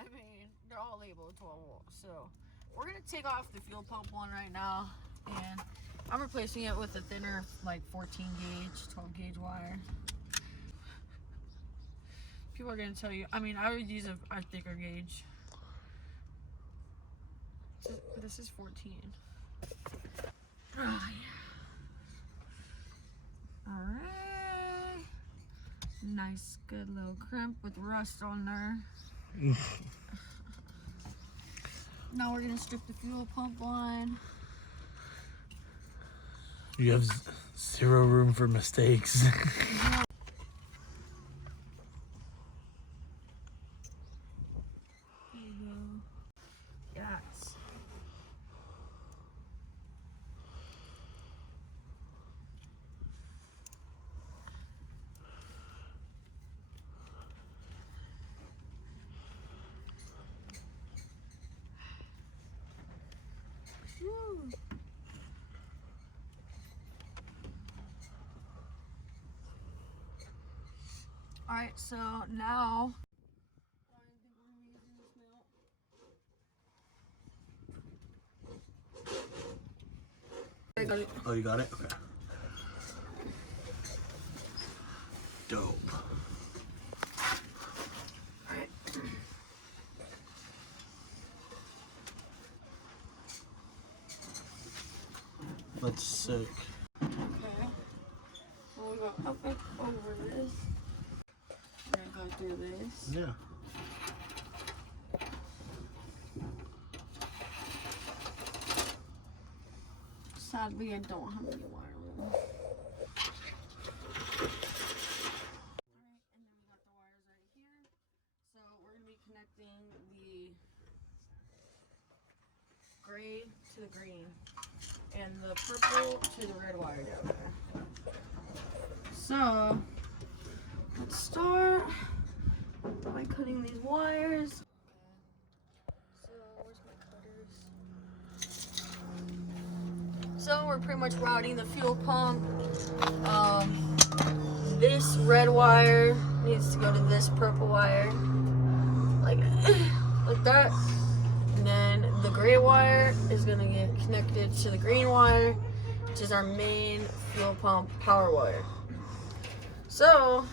I mean, they're all labeled 12 volts. So we're gonna take off the fuel pump one right now, and I'm replacing it with a thinner, like 14 gauge, 12 gauge wire. People are gonna tell you, I mean, I would use a thicker gauge. So this is 14. Oh, yeah. All right. Nice, good little crimp with rust on there. Now we're gonna strip the fuel pump line. You have zero room for mistakes. Yeah. There you go. Yes. Woo. All right, so now I got it. Oh, you got it? Okay. Dope. All right. That's sick. Okay. We'll go up and over this. We're gonna go through this. Yeah. Sadly, I don't have any wire loom. Alright, and then we got the wires right here. So we're gonna be connecting the gray to the green and the purple to the red wire down there. So let's start by cutting these wires. So where's my cutters? So we're pretty much routing the fuel pump. This red wire needs to go to this purple wire, like that. And then the gray wire is gonna get connected to the green wire, which is our main fuel pump power wire. So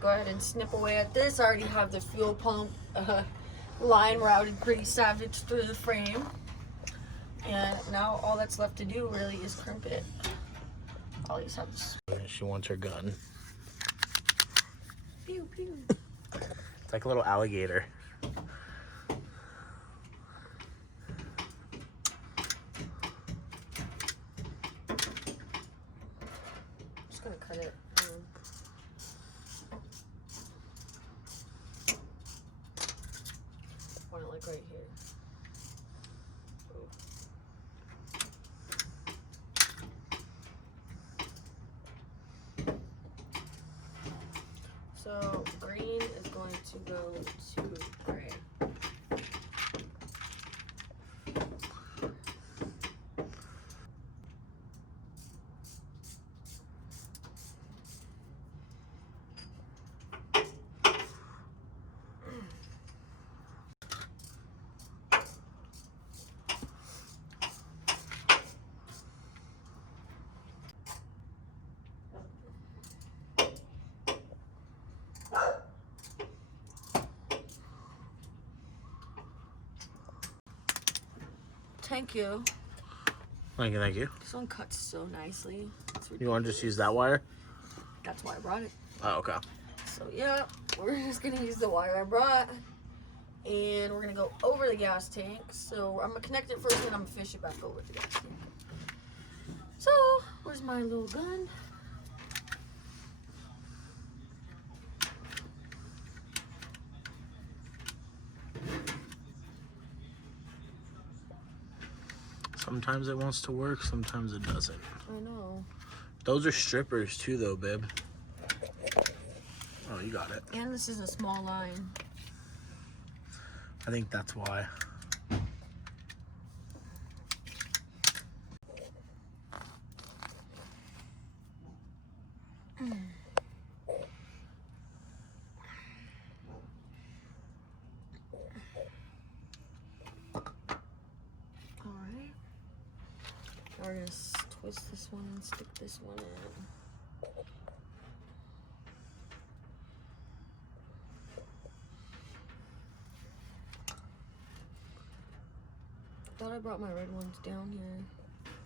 go ahead and snip away at this. I already have the fuel pump line routed pretty savage through the frame. And now all that's left to do really is crimp it. I'll just have this. She wants her gun. Pew, pew. It's like a little alligator. I'm just gonna cut it. Want it like right here. Ooh. So green is going to go to gray. Thank you. Thank you, thank you. This one cuts so nicely. You want to just use that wire? That's why I brought it. Oh, okay. So yeah, we're just gonna use the wire I brought, and we're gonna go over the gas tank. So I'm gonna connect it first, and I'm gonna fish it back over the gas tank. So where's my little gun? Sometimes it wants to work, sometimes it doesn't. I know. Those are strippers too, though, babe. Oh, you got it. And this is a small line. I think that's why. we're gonna twist this one and stick this one in. I thought I brought my red ones down here.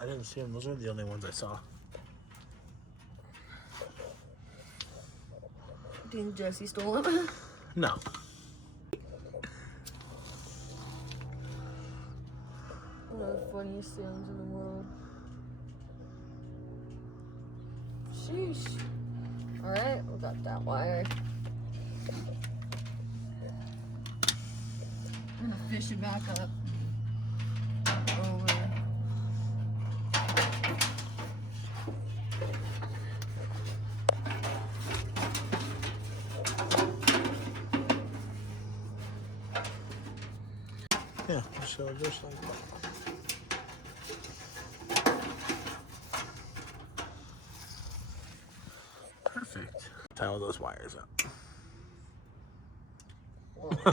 I didn't see them. Those are the only ones I saw. Do you think Jesse stole them? No. One of the funniest sounds in the world. Sheesh. Alright, we got that wire. I'm gonna fish it back up. Over. Yeah, so just like that. Perfect. Tie all those wires up.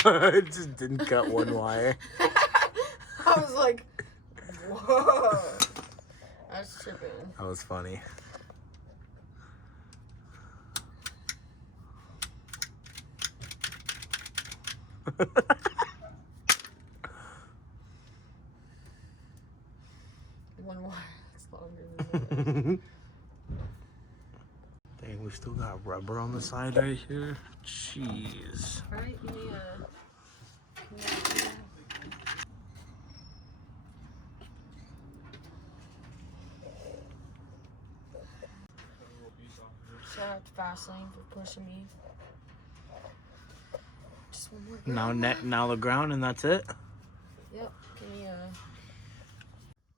It just didn't cut one wire. I was like, whoa. That's tripping. That was funny. One wire that's longer than that. Dang, we still got rubber on the side right here. Jeez. Alright, you need a... Shout out to Fastlane for pushing me. Just one more. Now the ground and that's it? Yep, give me a...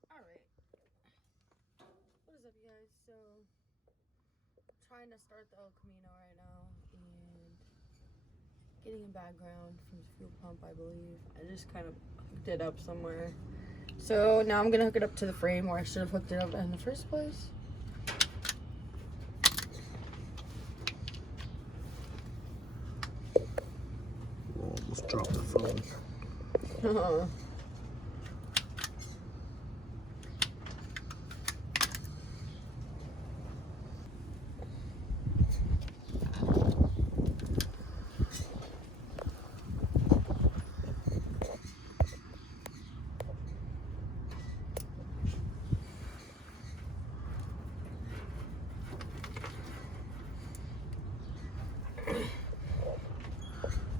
Alright. What is up, you guys? So, trying to start the El Camino right now and getting a background from the fuel pump, I believe. I just kind of hooked it up somewhere. So now I'm gonna hook it up to the frame where I should have hooked it up in the first place. Almost dropped the phone.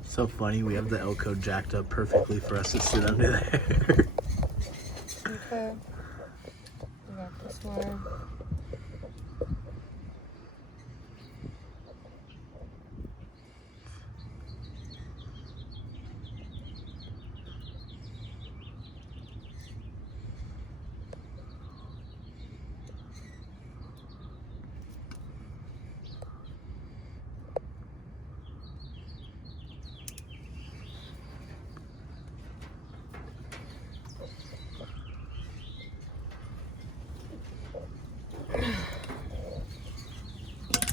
So funny, we have the Elko jacked up perfectly for us to sit under there. Okay. I got this wire.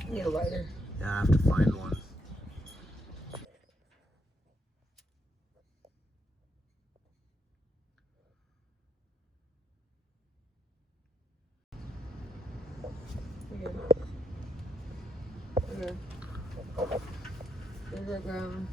Need a lighter. Yeah, I have to find one. We're good. There's our ground.